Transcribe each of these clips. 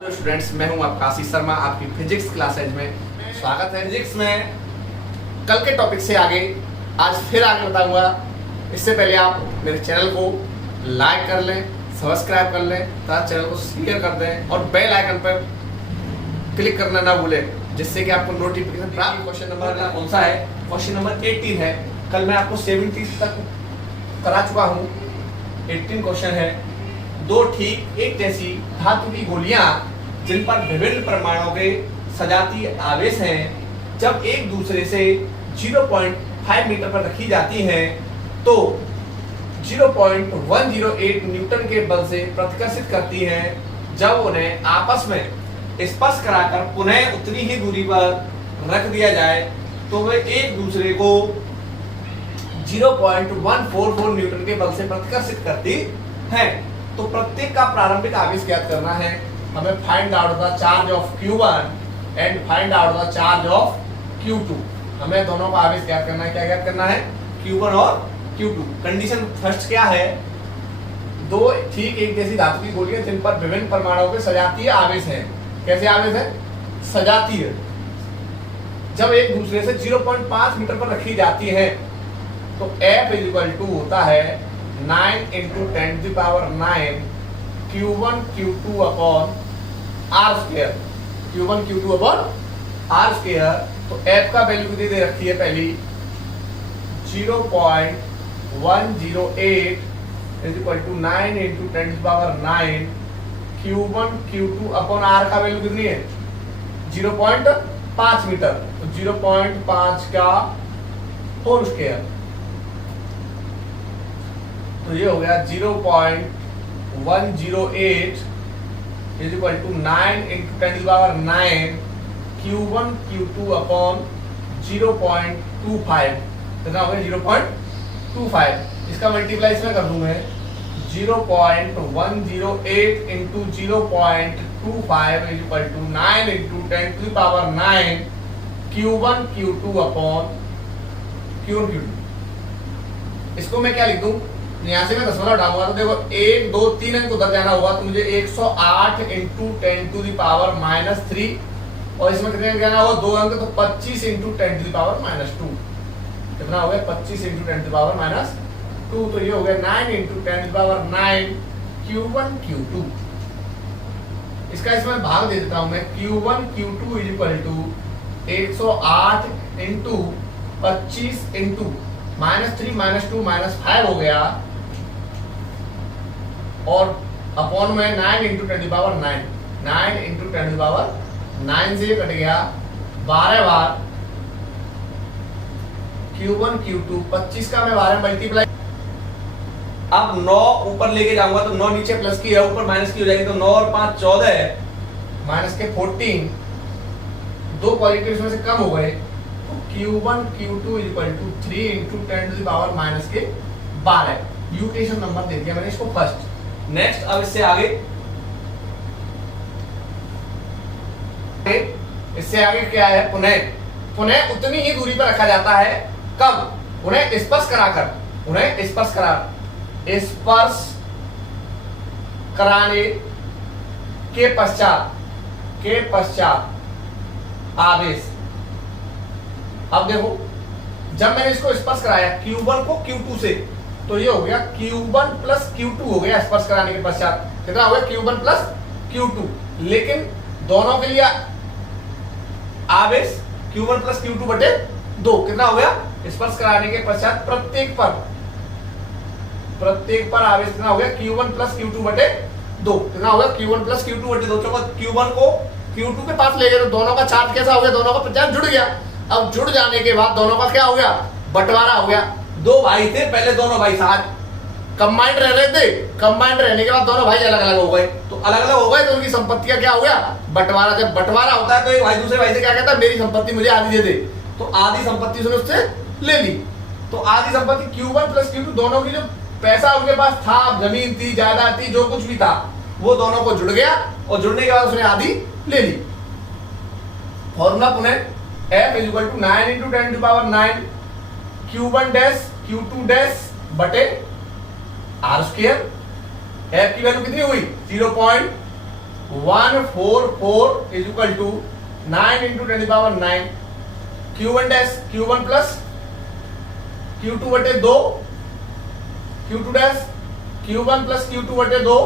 Hello students, मैं हूं आपका आशीष शर्मा। आपकी फिजिक्स क्लासेज में स्वागत है। फिजिक्स में कल के टॉपिक से आगे आज फिर आगे बताऊंगा। इससे पहले आप मेरे चैनल को लाइक कर लें, सब्सक्राइब कर लें तथा चैनल को शेयर कर दें और बेल आइकन पर क्लिक करना ना भूलें, जिससे कि आपको नोटिफिकेशन प्राप्त। क्वेश्चन नंबर कौन सा है? क्वेश्चन नंबर 18 है। कल मैं आपको 70 तक करा चुका हूँ। 18 क्वेश्चन है। दो ठीक एक जैसी धातु की गोलियां जिन पर विभिन्न परमाणुओं के सजातीय आवेश हैं, जब एक दूसरे से 0.5 मीटर पर रखी जाती हैं तो 0.108 न्यूटन के बल से प्रतिकर्षित करती हैं। जब उन्हें आपस में स्पर्श कराकर पुनः उतनी ही दूरी पर रख दिया जाए तो वे एक दूसरे को 0.144 न्यूटन के बल से प्रतिकर्षित करती हैं। तो प्रत्येक का प्रारंभिक आवेश ज्ञात करना है। हमें find out the charge of Q1 and find out the charge of Q2। हमें दोनों का आवेश ज्ञात करना है। क्या ज्ञात करना है? Q1 और Q2। कंडीशन फर्स्ट क्या है? दो ठीक एक जैसी धातु की गोलियां जिन पर विभिन्न परमाणुओं के सजातीय आवेश हैं। कैसे आवेश है? सजातीय। जब एक दूसरे से 0.5 मीटर पर रखी जाती है तो F इक्वल टू होता है 9 × 10⁹ Q1 Q2 upon R square. Q1 Q2 upon R square. तो F का वैल्यू कितनी दे रखी है? पहली 0.108 is equal to 9 × 10⁹ Q1 Q2 upon R का वैल्यू कितनी है? 0.5 मीटर। तो 0.5 का होल स्क्वायर। तो ये हो गया 0.108 is equal to 9 × 10⁹ Q1 Q2 upon 0.25। कितना हो गया? 0.25। इसका मल्टीप्लाई इसमें कर दूं मैं। 0.108 into 0.25 is equal to 9 × 10⁹ Q1 Q2 upon Q1 Q2। इसको मैं क्या लिख दूं? यहाँ से मैं दशमलव हटाऊंगा तो देखो 1 2 3 अंक उधर जाना होगा तो मुझे 108 × 10⁻³ और इसमें कितने अंक जाना होगा? 2 अंक। तो 25 × 10⁻²। कितना हो गया? 25 × 10⁻²। तो ये हो गया 9 × 10⁹ Q1 Q2। इसका इसमें भाग दे देता हूं मैं। Q1 Q2 is equal to 108 × 25 × -3 -2 -5 हो गया और अपॉन में 9 × 10⁹ 9 × 10⁹ से कट गया 12 बार Q1 Q2। 25 का मैं 12 मल्टीप्लाई। अब 9 ऊपर लेके जाऊंगा तो 9 नीचे प्लस की है, ऊपर माइनस की हो जाएगी। तो 9 और 5 14 माइनस के 14। दो पॉजिटिव में से कम हो गए। Q1 Q2 is equal to 3 × 10⁻⁻12। Equation number दे दिया मैंने इसको फर्स्ट। नेक्स्ट अब इससे आगे क्या है? पुनः उतनी ही दूरी पर रखा जाता है। कब? उन्हें स्पर्श कराने के पश्चात आवेश। अब देखो, जब मैंने इसको स्पर्श कराया Q1 को Q2 से तो ये हो गया Q1 + Q2 हो गया स्पर्श कराने के पश्चात। कितना हो गया? Q1 + Q2। लेकिन दोनों के लिए आवेश Q1 + Q2 बटे 2। कितना हो गया? स्पर्श कराने के पश्चात प्रत्येक पर आवेश कितना हो गया? Q1 + Q2 बटे 2। कितना हो गया? Q1 + Q2 बटे 2। Q1 को Q2 के पास ले गए तो दोनों का चार्ज कैसा हो गया? दोनों का चार्ज जुड़ गया। अब जुड़ जाने के बाद दोनों का क्या हो गया? बंटवारा हो गया। दो भाई थे पहले, दोनों भाई साथ कंबाइंड रह रहे थे। कंबाइंड रहने के बाद दोनों भाई अलग अलग हो गए। तो अलग अलग हो गए तो उनकी संपत्तियां क्या हो गया? बंटवारा। जब बंटवारा होता है तो एक भाई दूसरे भाई से क्या कहता है? मेरी संपत्ति मुझे आधी दे दे। तो आधी संपत्ति उसने उससे ले ली। तो आधी संपत्ति Q1 + Q2 दोनों की जो पैसा उनके पास था, जमीन थी, जायदाद थी, जो कुछ भी था, वो दोनों को जुड़ गया और जुड़ने के बाद उसने आधी ले ली। फॉर्मूला पुनः F is equal to 9 × 10⁹ Q1 dash Q2 dash बटे R स्क्वायर। F की वैल्यू कितनी हुई? 144 is equal to 9 into 10 power 9 Q1 dash Q1 plus Q2 बटे 2 Q2 dash Q1 plus Q2 बटे 2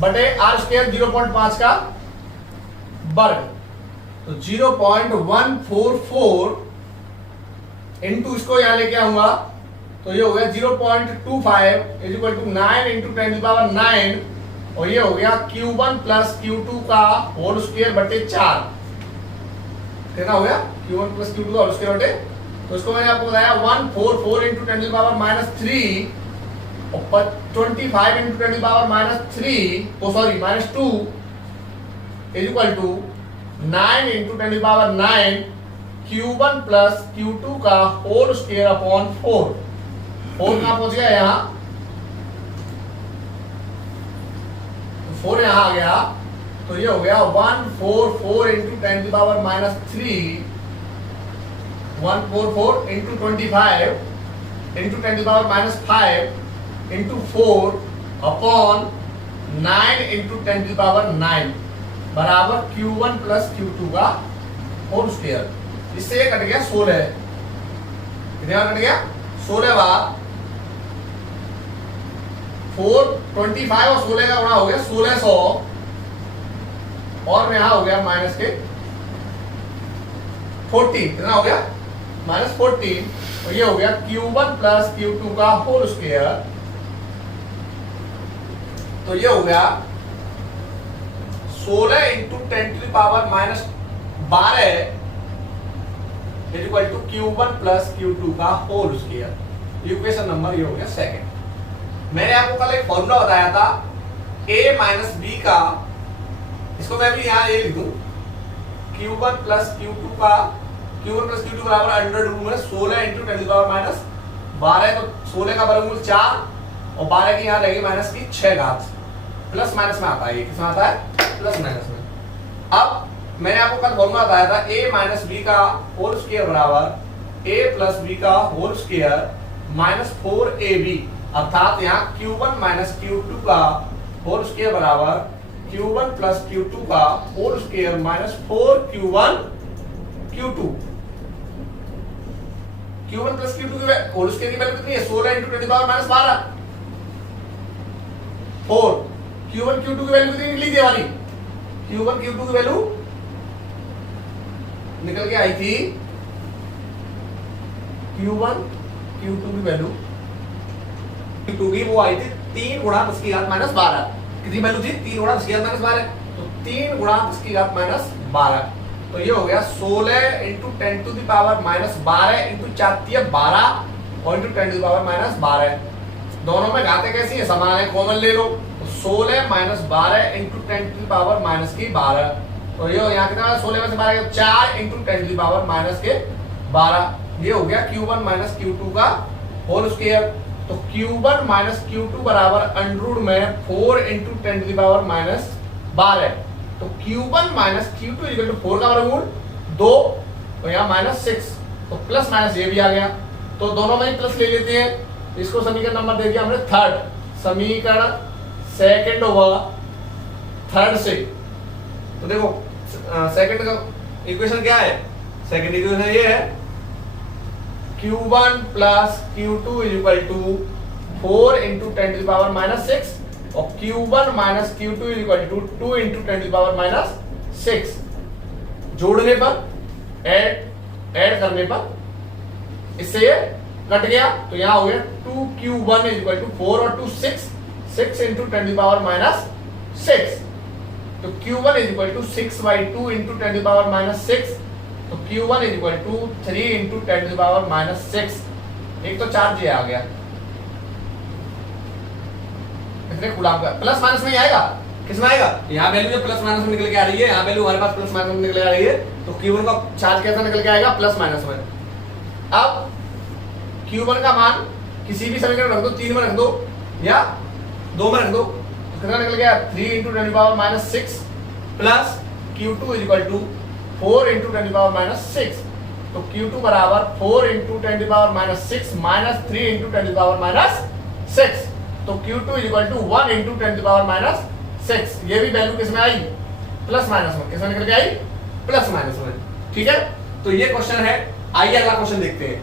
बटे आर स्क्वायर 0.5 का वर्ग। तो 0.144 इंटू इसको यहां लेके आऊंगा तो ये हो गया 0.25 is equal to 9 into 10 power 9 और ये हो गया Q1 प्लस Q2 का होल स्क्वायर बटे 4। कितना हो गया Q1 प्लस Q2 का होल स्क्वायर बटे, तो इसको मैंने आपको बताया 144 इंटू 10 पावर -3 और 25 into 10 power -2 is equal to 9 into 10 power 9 Q1 plus Q2 का होल स्क्वायर अपॉन 4। 4 कहां पहुंच गया यहां, 4 यहां आ गया तो ये हो गया 144 into 10 power -3 144 into 25 into 10 power -5 into 4 upon 9 into 10 power 9 बराबर Q1 प्लस Q2 का होल स्क्वायर। इससे ये कट गया 16। कितना कट गया 16 बार 425 और 16 का गुणा हो गया 1600 और यहां हो गया माइनस के 14। कितना हो गया -14 और ये हो गया Q1 प्लस Q2 का होल स्क्वायर। तो ये हो गया 16 into 10 to the power -12 is equal to Q1 plus Q2 का होल स्क्वायर। इक्वेशन नंबर ये हो गया सेकंड। मैंने आपको कल एक फॉर्मूला बताया था a माइनस बी का, इसको मैं भी यहां ये लिख दूं Q1 प्लस Q2 का Q1 प्लस Q2 बराबर अंडर रूट में 16 इंटू 10 पावर -12 तो 16 का वर्गमूल 4 और 12 की यहां रहेगी माइनस की 6 घात। प्लस माइनस में आता है, ये किसमें आता है प्लस माइनस में। अब मैंने आपको कल फॉर्मूला बताया था a माइनस बी का होल स्क्वायर बराबर a प्लस बी का होल स्क्वायर -4ab अर्थात यहाँ Q1 माइनस Q2 का होल स्क्वायर बराबर Q1 प्लस Q2 का whole square -4Q1 Q2। Q1 plus Q2 की होल स्क्वायर की वैल्यू कितनी है 16 इंटू 10 पावर -12 4। Q1 Q2 की वैल्यू कितनी निकली थी हमारी, Q1 Q2 की वैल्यू निकल के आई थी Q1 Q2 की वैल्यू Q2 की वो आई थी 3 गुणा 10 की घात -12। कितनी वैल्यू थी 3 गुणा 10 की घात -12 तो 3 गुणा 10 की घात -12 तो ये हो गया 16 into 10 to the power -12 into 4 12 और इंटू 10 टू द पावर -12। दोनों में घातें कैसी है समान है, कॉमन ले लो। 16 -12 इंटू 10 टू द पावर -12 तो ये यहाँ कितना 16 में से 12 4 इंटू 10 टू द पावर -12 ये हो गया Q1 माइनस Q2 का होल स्क्वायर। तो Q1 माइनस Q2 बराबर अंडर में 4 इंटू 10 टू द पावर -12 तो Q1 minus Q2 equal to 4 का वर्गमूल 2 तो यहाँ -6 तो प्लस माइनस ये भी आ गया तो दोनों में ही प्लस ले लेते हैं। इसको समीकरण नंबर दे दिया हमने थर्ड, समीकरण सेकंड होगा थर्ड से। तो देखो सेकंड का इक्वेशन क्या है, सेकंड इक्वेशन ये है Q1 plus Q2 is equal to 4 into 10 to the power -6 और Q1 minus Q2 is equal to 2 into 10 to the power -6। जोड़ने पर ऐड करने पर इससे ये कट गया तो यहां हो गया 2Q1 इज इक्वल टू 4 और 2 6 इंटू 10 टू द पावर -6 तो Q1 is equal to 6/2 into 10 to the power -6 तो Q1 is equal to 3 into 10 to the power -6। एक तो चार्ज ये आ गया इतने कूलम का प्लस माइनस में ही आएगा, किसमें आएगा यहाँ वैल्यू जो प्लस माइनस में निकल के आ रही है, यहाँ वैल्यू हमारे पास प्लस माइनस में निकल के आ रही है तो Q1 का चार्ज कैसा निकल के आएगा प्लस माइनस में। अब Q1 का मान किसी भी समीकरण रख दो, 3 में रख दो या 2 में रख दो तो कितना निकल गया 3 into 10 to the power -6 plus Q2 is equal to 4 into 10 to the power -6 तो Q2 बराबर 4 into 10 to the power -6 minus 3 into 10 to the power -6 तो Q2 is equal to 1 into 10 to the power -6 6, ये भी value किसमें आई, plus minus में, किसमें निकल के आई, प्लस माइनस में। ठीक है, तो ये क्वेश्चन है। आइए अगला क्वेश्चन देखते हैं।